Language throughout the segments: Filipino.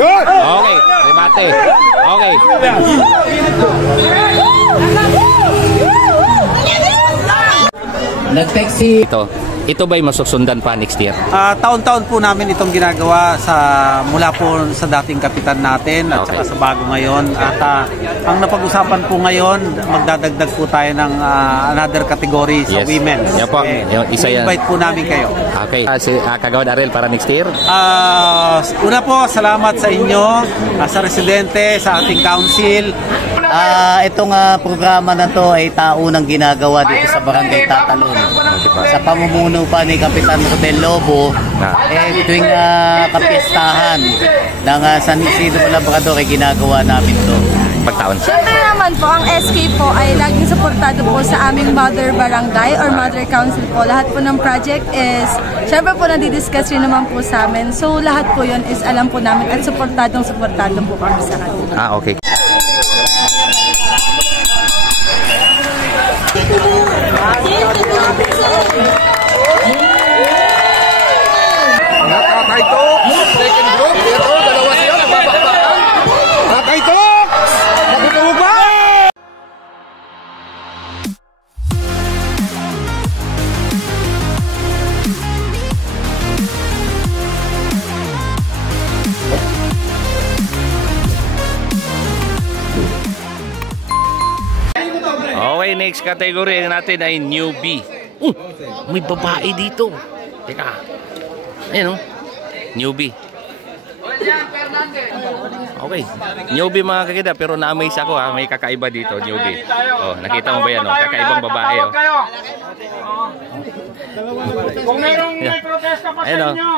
Good! Okay, remate. Okay. Nag-text si... Ito ba'y masusundan pa next year? Taon-taon po namin itong ginagawa mula po sa dating kapitan natin at saka sa bago ngayon. At ang napag-usapan po ngayon, magdadagdag po tayo ng another category sa women. Yan po. Isa yan. Invite po namin kayo. Okay. Si Kagawad Ariel para next year? Una po, salamat sa inyo, sa residente, sa ating council. Itong programa na to ay taunang ginagawa dito sa Barangay Tatalon. Sa pamumuno pa ni Kapitan Rodel Lobo, tuwing kapistahan ng San Isidro Labrador ay ginagawa namin to. Pagtaon. Siyempre naman po, ang SK po ay laging suportado po sa aming mother barangay or mother council po. Lahat po ng project is, siyempre po nadidiscuss rin naman po sa amin. So lahat po yun is alam po namin at suportado po kami sa kanila. Okay. Nakakaitok! Second group, ito, dalawa siya, nagbabakbakan. Nakakaitok! Nakutulog ba? Okay, next category natin ay newbie. May babae dito. Teka. Ayan o. Newbie. Okay. Newbie mga kakita, pero na-amaze ako ha. May kakaiba dito, newbie. Oh, nakita mo ba yan? Oh? Kakaibang babae oh. Kung merong may protesta pa sa inyo.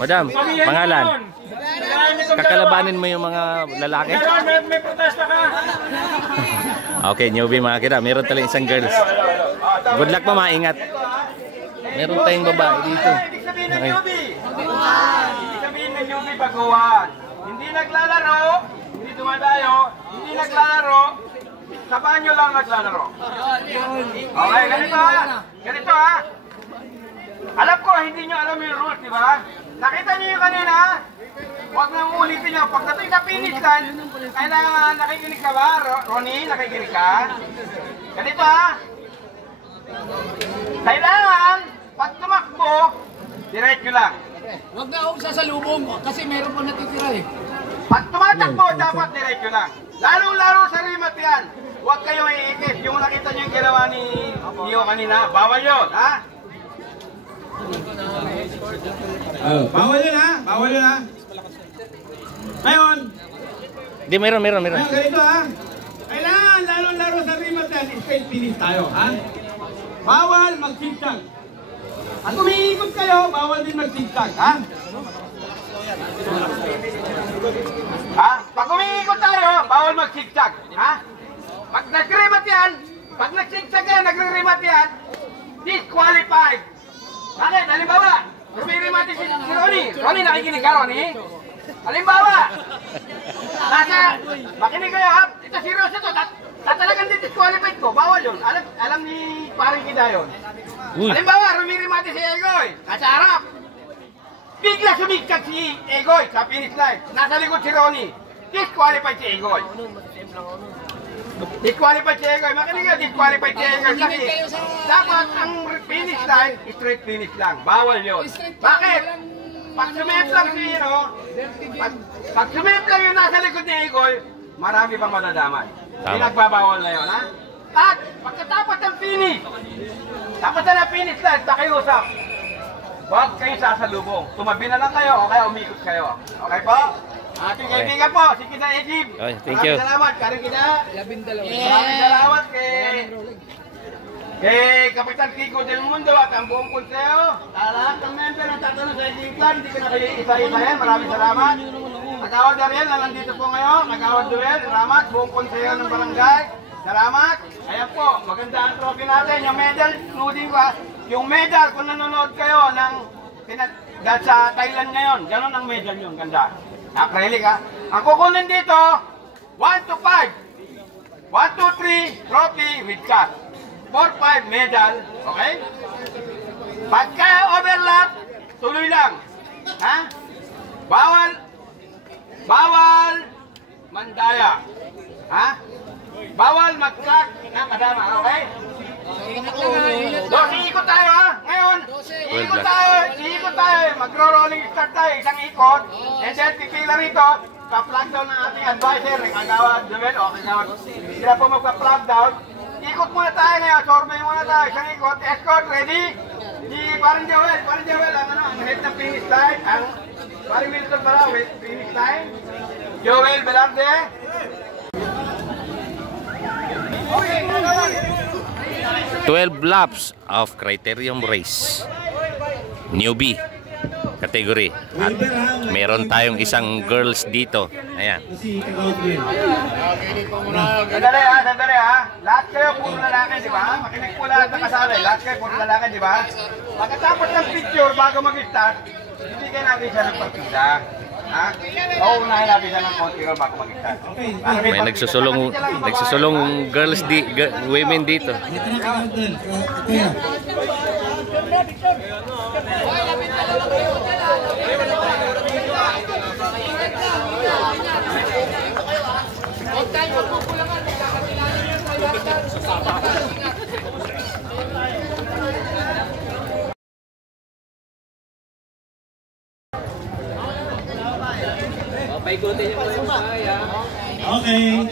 Madam, pangalan. Kakalabanin mo yung mga lalaki? May protesta ka. Okay, newbie mga kita. Meron talang isang girls. Good luck pa, maingat. Meron tayong babae dito. Ibig sabihin ng newbie. Ibig sabihin ng newbie baguhan. Hindi naglalaro, hindi dumadayo, hindi naglalaro, sa banyo lang naglalaro. Okay, ganito ha. Ganito ha. Alam ko, hindi nyo alam yung rules, di ba? Nakita nyo yung kanina, huwag nang ulitin nyo. Pagdating sa finish line, kailangan nakikinig ka ba, Ronnie? Nakikinig ka? Ganito ha. Kailangan, pag tumakbo, diretso lang. Huwag na akong sasalubong kasi meron pa natitira eh. Pag tumatakbo, dapat diretso lang. Lalo-lalo sa remat yan. Huwag kayo iikip. Yung nakita nyo yung ginawa ni Nio kanina, bawal yun, ha? Bawal yun, ha? Bawal yun, ha? Ngayon, Hindi, meron. ganito, ha? Kailangan, lalo-lalo sa remat yan, straight finish tayo, ha? Bawal mag-zigzag. At umiikot kayo, bawal din mag-zigzag, ha? Ha? Pag umiikot tayo, bawal mag-zigzag, ha? Pag nag-remat yan, pag nag-zigzag yan, nagre-remat yan, disqualified. Bakit? Halimbawa, rumirimat si Ronnie. Ronnie, nakikinig ka, Ronnie? Halimbawa, makinig kayo, ha? Ito serious ito, tatalagang disqualified ko, bawal yun. Alam ni paring Kida yun. Halimbawa, rumirimati si Egoy, nasa harap. Bigla sumigkat si Egoy sa finish line. Nasa likod si Ronnie. Disqualified si Egoy. Disqualified si Egoy. Makinig nga, disqualified si Egoy. Kasi dapat ang finish line, straight finish lang. Bawal yun. Bakit? Pag sumiplang si pag sumiplang yung nasa likod ni Egoy, marami pang madadamay. Pinagbabawal na yun, ha? At pagkatapos ng finish, tapos na finish line, pakiusap. Huwag kayo sasalubong. Tumabi na lang kayo o kaya umikot kayo. Okay po? Ating kaibigan po, si Kida Ejib. Thank you. Maraming salamat, Karing Kida. Maraming salamat kay Kapitan Kiko Del Mundo at ang buong konseho. Lahat ng member ng tatanong sa Ejib Plan, hindi ko na kayo isa-isahin. Maraming salamat. Nagawad Ariel na nandito po ngayon. Nagawad Duel, salamat. Buong konseho ng barangay. Salamat. Ayan po, maganda ang trophy natin. Yung medal, nudin ko. Yung medal, kung nanonood kayo ng sa Thailand ngayon, ganon ang medal yun, ganda. Acrylic ha. Ang kukunin dito, 1 to 5. 1, 2, 3, trophy with cash. 4, 5, medal. Okay? Pagka over tuloy lang. Ha? Bawal mandaya. Ha? Bawal mag-track na kadama, okay? Iikot tayo ha. Ngayon, iikot tayo. Magro-rolling start tayo, isang ikot. And then, pipila rito, pa-plug down ng ating advisor, kagawad Joel, o kagawad. Sila po magpa-plug down. Ikot muna tayo ngayon, survey muna tayo, isang ikot. Escort, ready? Parang Joel, ang head ng finish line, ang parang Milton Barawit, finish line. Joel Velarde. Okay, 12 laps of criterium race. Newbie category. At meron tayong isang girls dito. Ayan. Sandali ha. Lahat kayo puro lalaki, di ba? Makinig po lahat ng kasali. Lahat kayo puro lalaki, di ba? Pagkatapos ng picture, bago mag-start, bibigyan natin siya ng partida. Ha? Uunahin natin siya ng konti bago mag-start. May nagsusulong girls women dito. Okay.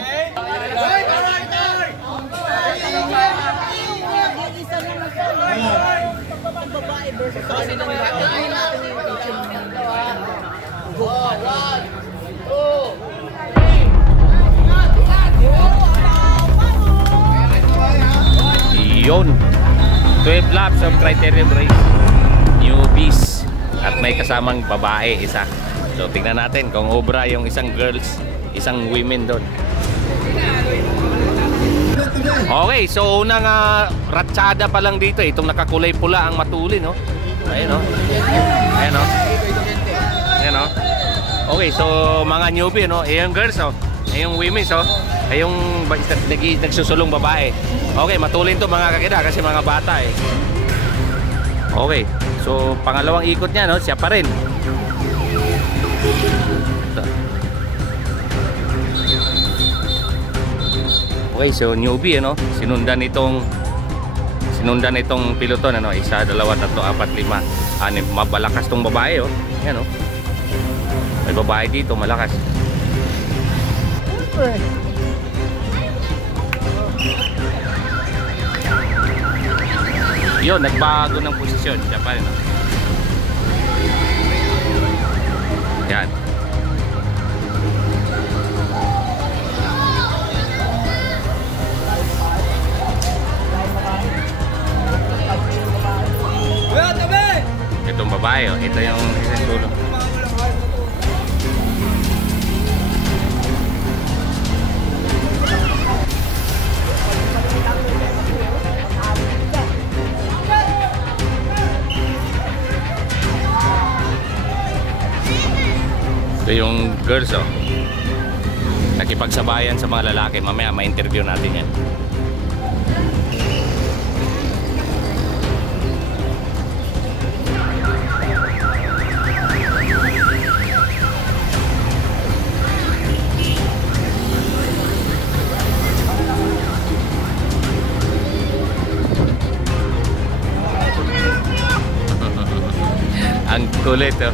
Yun. 12 laps of criterium race. Newbies. At may kasamang babae isa. So tingnan natin kung obra yung isang girls, isang women doon. Okay, so unang ratsada pa lang dito. Itong nakakulay pula ang matuli, no? Ayun, no? Ayan, no? Ayan, no? Okay, so mga newbie, no? Yung girls, oh. Yung women, oh. Yung nagsusulong babae. Okay, matulin to mga kakida kasi mga bata, eh. Okay, so pangalawang ikot niya, no? Siya pa rin. Okay, so newbie, ano? Sinundan itong piloton, ano? 1, 2, 3, 4, 5, 6. Mabalakas tong babae, oh. Yan, oh. May babae dito, malakas. Yun, nagbago ng posisyon. Siya pa rin, oh. Yan. Itong babae, oh. Ito yung sulong. Ito yung girls, oh. Nakipagsabayan sa mga lalaki. Mamaya ma-interview natin yan. Ang kulit, oh.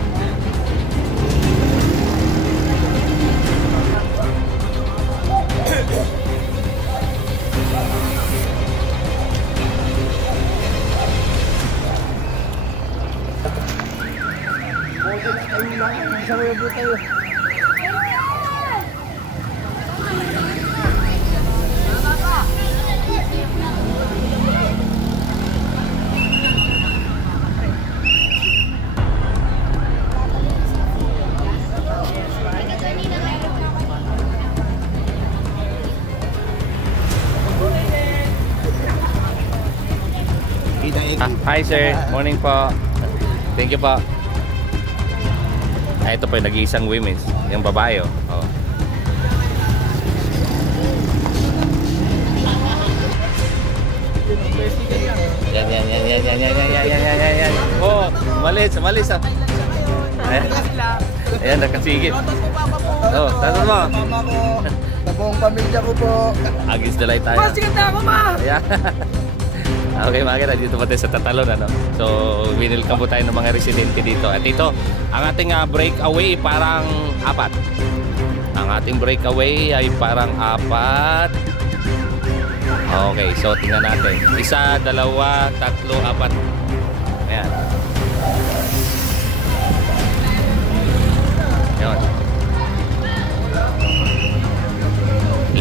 Hi sir, morning po. Thank you po. Ito po yung nag-iisang women's. Yung babae, oh. Oh. Yan. Oh, Umalis ah. Ayan, nakasigit. Oh, tanong mo. Mama ko, sa buong pamilya ko po. Agis dalay tayo. Sikat na ako, ma! Ayan. Okay, mga kaya, dito pa tayo sa Tatalon, ano? So, winelcome po tayo ng mga residente dito. At ito, ang ating breakaway parang 4. Ang ating breakaway ay parang 4. Okay, so tingnan natin. 1, 2, 3, 4. Ayan. Ayan.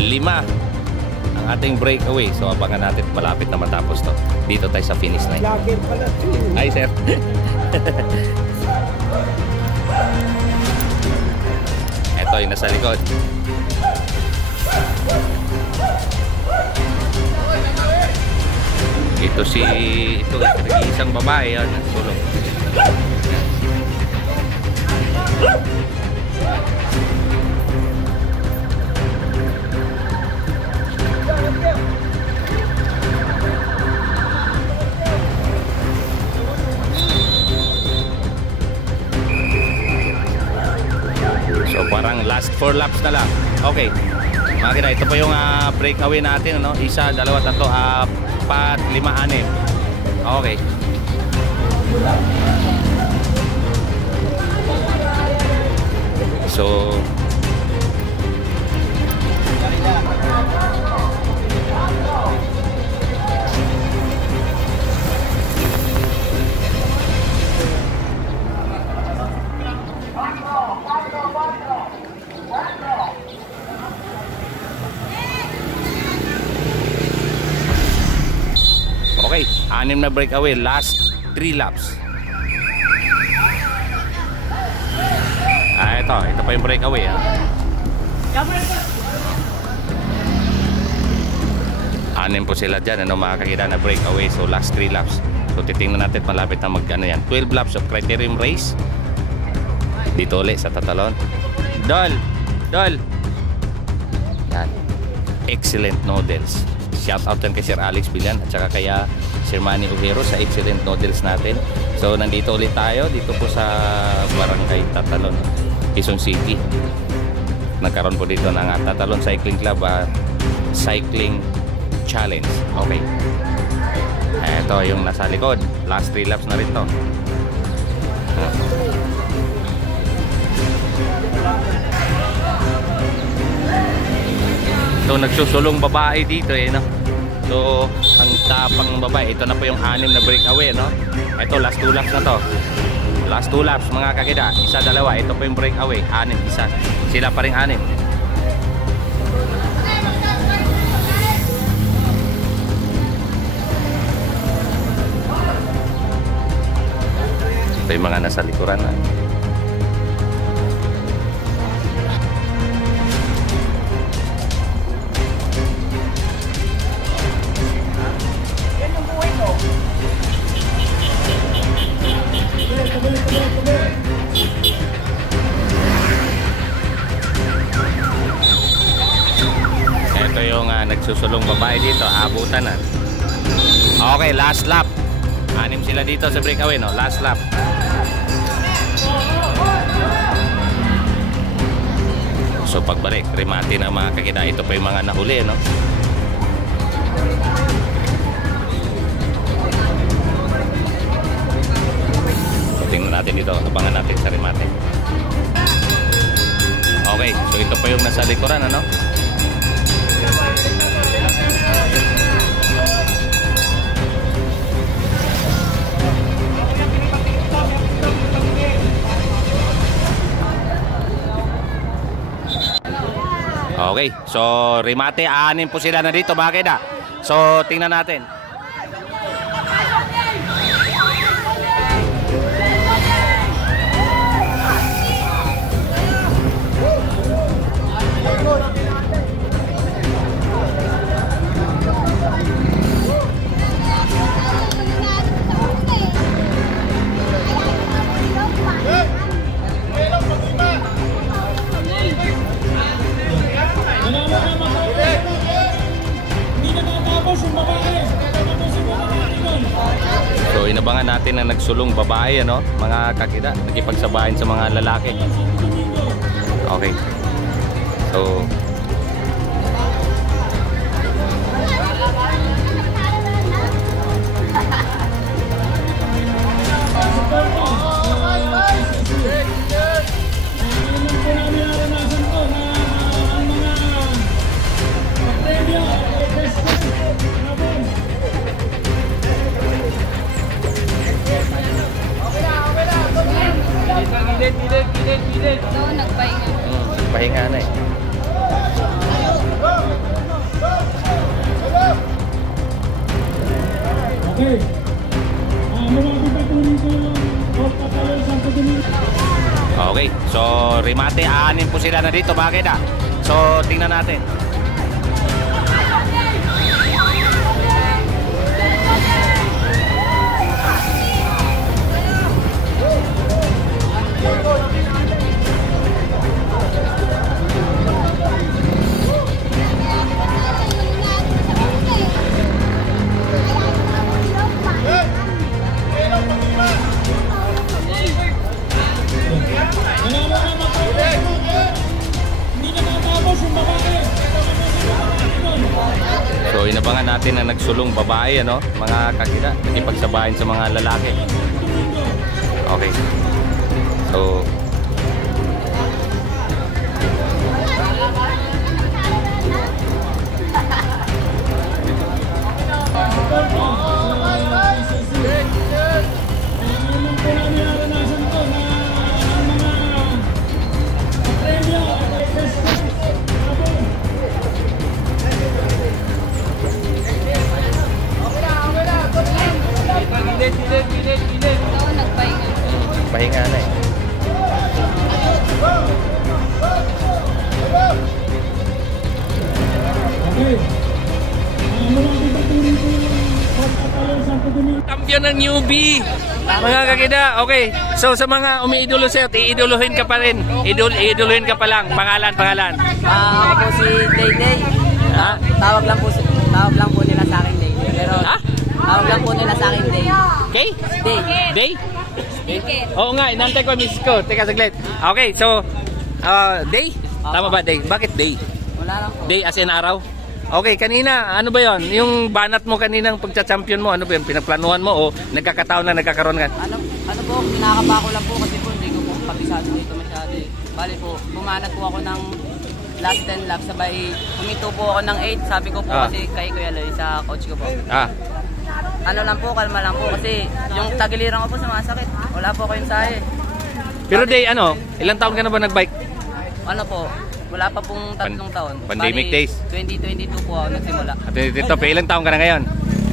5 ang ating breakaway. So abangan natin, malapit na matapos to. Dito tayo sa finish line. Hi sir. Ito yung nasa likod. Ito isang babae yan, sulong. So parang last 4 laps na lang. Okay. Mga kina, ito po yung breakaway natin, no? 1, 2, 3, 4, 5, 6. Okay. So okay, 6 na breakaway, last 3 laps. Ito pa yung breakaway. 6 po sila dyan, ano, mga kakita na breakaway. So last 3 laps. So titingnan natin, malapit na magkano yan. 12 laps of criterium race. Dito ulit sa Tatalon. Dol! Yan. Excellent noodles. Shout out yan kay Sir Alex Bilan at saka kaya Sir Manny Ujero sa excellent noodles natin. So nandito ulit tayo dito po sa Barangay Tatalon, Quezon City. Nagkaroon po dito ng Tatalon Cycling Club Cycling Challenge. Okay. Ito yung nasa likod. Last 3 laps na rin to. So nagsusulong babae dito no. So ang tapang babae, ito na po yung 6 na breakaway, no. Ito last 2 laps na to. Last 2 laps mga kakida. 1, 2, ito po yung breakaway. 6, 1. Sila pa rin 6. Ito yung mga nasa likuran na. Ito yung nagsusulong babae dito, abutan na. Okay, last lap. 6 sila dito sa breakaway, no? Last lap. So pagbalik, remate na mga kakita. Ito pa yung mga nahuli, no? So tingnan natin dito, abangan natin sa remate. Okay, so ito pa yung nasa likuran, ano? Okay, so remate, 6 po sila na dito mga kakita. So tingnan natin. Hindi na natapos yung babae. nagsulong babae, ano, mga kakida, nakipagsabayan sa mga lalaki. Okay. So pahinga na eh. Okay, so remate, aanin po sila na dito. Bakit ah? So tingnan natin. So inabangan natin na nagsulong babae, ano, mga kakida, nakipagsabayan sa mga lalaki. Okay. So pahinga na eh. Kampiyon ng newbie, mga kakida. Okay, so sa mga umiidolo sa'yo, iidolohin ka pa rin. Iidolohin ka pa lang. Pangalan. Ako po si Day. Ha? Tawag lang po nila sa akin Day. Pero tawag lang po nila sa akin Day. Okay? Day. Day? Oo nga, inantay ko miss ko. Teka saglit. Okay, so Day? Tama ba Day? Bakit Day? Wala lang po. Day as in araw? Okay, kanina, ano ba yon? Yung banat mo kaninang pagcha-champion mo, ano ba yun? Pinaplanuhan mo o nagkakataon na nagkakaroon ka? Ano po, kinakaba ko lang po kasi po hindi ko po kabisado dito masyado eh. Bali po, bumanat po ako ng last 10 laps, sabay huminto po ako ng 8, sabi ko po kasi kay Kuya Loy sa coach ko po. Ano lang po, kalma lang po kasi yung tagiliran ko po sumasakit. Wala po ko yung sahe. Pero Day, ano, ilang taon ka na ba nagbike? Ano po, wala pa pong 3 taon. Pandemic days? 2022 po ako nagsimula. At dito, ilang taon ka na ngayon?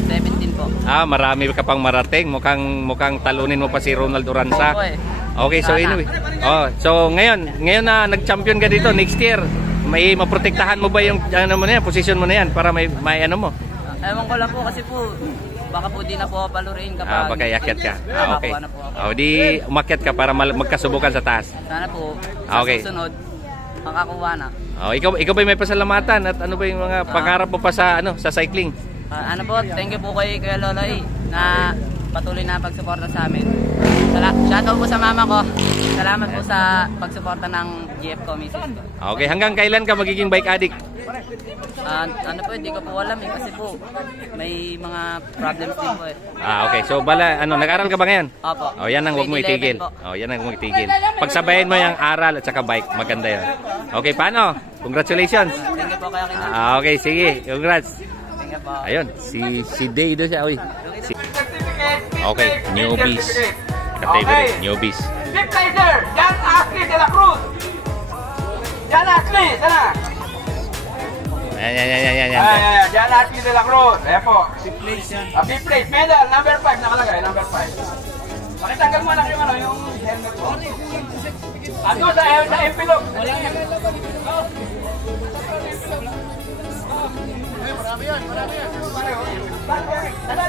17 po. Marami ka pang marating. Mukhang talunin mo pa si Ronald Uranza. Opo eh. Okay, so anyway. So ngayon na nag-champion ka dito next year, may maprotektahan mo ba yung ano mo na yan, position mo na yan para may ano mo? Ewan ko lang po kasi po baka po di na po palurin kapag baka iakyat ka. Okay. Ano po ako. Di umakyat ka para magkasubukan sa taas. Sana po sa Okay. susunod makakuha na. Ikaw ba may pasalamatan at ano ba yung mga pangarap mo pa sa sa cycling? Ano po, thank you po kay Kuya Loloy na patuloy na pagsuporta sa amin. Shoutout po sa mama ko. Salamat po sa pagsuporta ng GF ko, misis ko. Okay, hanggang kailan ka magiging bike addict? Ano po, hindi ko po alam eh, kasi po may mga problems din po eh. Okay. So nag-aral ka ba ngayon? Opo. Yan ang huwag mo itigil. Yan ang huwag mo itigil. Pagsabayin mo yung aral at saka bike, maganda 'yan. Okay, paano? Congratulations. Thank you po kaya kina. Okay, sige. Congrats. Thank you po. Ayun, si Day doon siya. Okay, newbies. Category, newbies. Big placer, John Ashley de la Cruz. John Ashley, sana. Yan. John Ashley de la Cruz. Ayan po. Big place, medal, number 5 nakalagay, number 5. Pakitanggal mo lang yung yung helmet po. Ano sa envelope? Marami yan.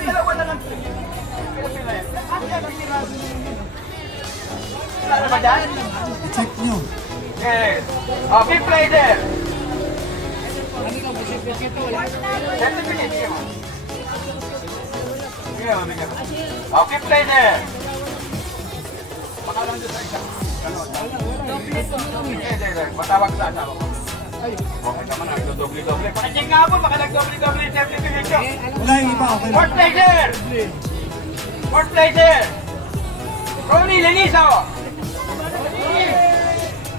Dalawa na lang. Ano ba dyan? Check nyo. Okay. Big placer. Okay, play there. Alam doon sa isang, matawag sa asawa ko. Okay naman, nagdodoble-doble. Pakicheck nga po, baka nagdoble-doble yung certificate nyo. Wala yung iba, okay. Fourth placer! Fourth placer! Ronnie Leniso!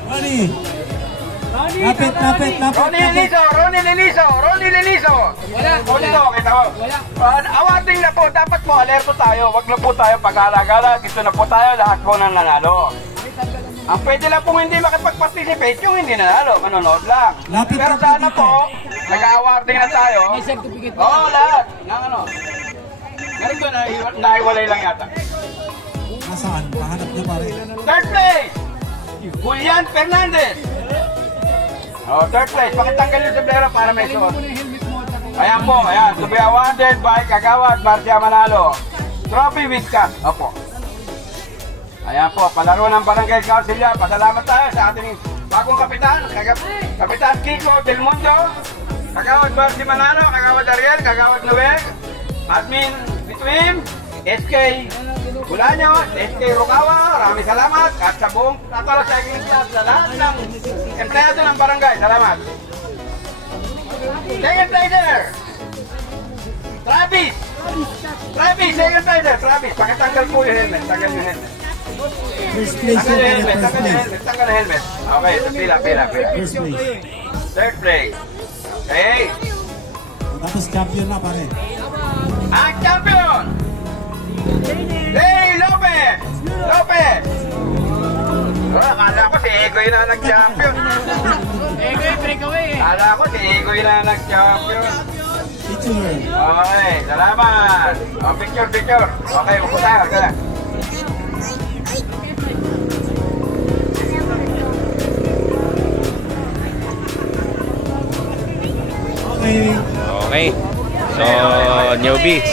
Ronnie! Lapit. Ronnie Leniso! O dito, kita mo. Awating na po, dapat po alerto tayo. Huwag na po tayo pag-alagala. Dito na po tayo, lahat po nang nanalo. Ang pwede lang pong hindi makipag-participate yung hindi nanalo, manonood lang. Pero sana po, nag-awarding na tayo. May certificate Oo, lahat. Nang ano. Ganito, nahiwalay lang yata. Nasaan? Pahanap niyo pare. Third place, Julian Fernandez. Oh, third place. Pakitanggal yung sombrero para may suot. Ayan po, ayan. To be awarded by Kagawad Marcia Manalo. Trophy with cup. Opo. Ayan po, palaro ng Barangay Council yan. Pasalamat tayo sa ating bagong kapitan, Kapitan Kiko Del Mundo, Kagawad Marcia Manalo, Kagawad Ariel, Kagawad Noel, Admin Between, SK Bulanyo, SK Rukawa, maraming salamat. At sa buong Tatalo Cycling Club, sa lahat ng empleyado ng barangay, salamat. Second placer, Travis, second placer, Travis, pakitanggal po yung helmet, tanggal yung helmet. First place. Tanggal yung helmet. Okay, pila. First place. Third place. Okay. Tapos champion na pare. Ang champion! Hey, Lopez! Akala ko si Egoy na nag-champion. Egoy, breakaway eh. Akala ko si Egoy na nag-champion. Picture. Okay, salamat. Oh, picture. Okay, upo tayo. Okay. Okay. So, newbies.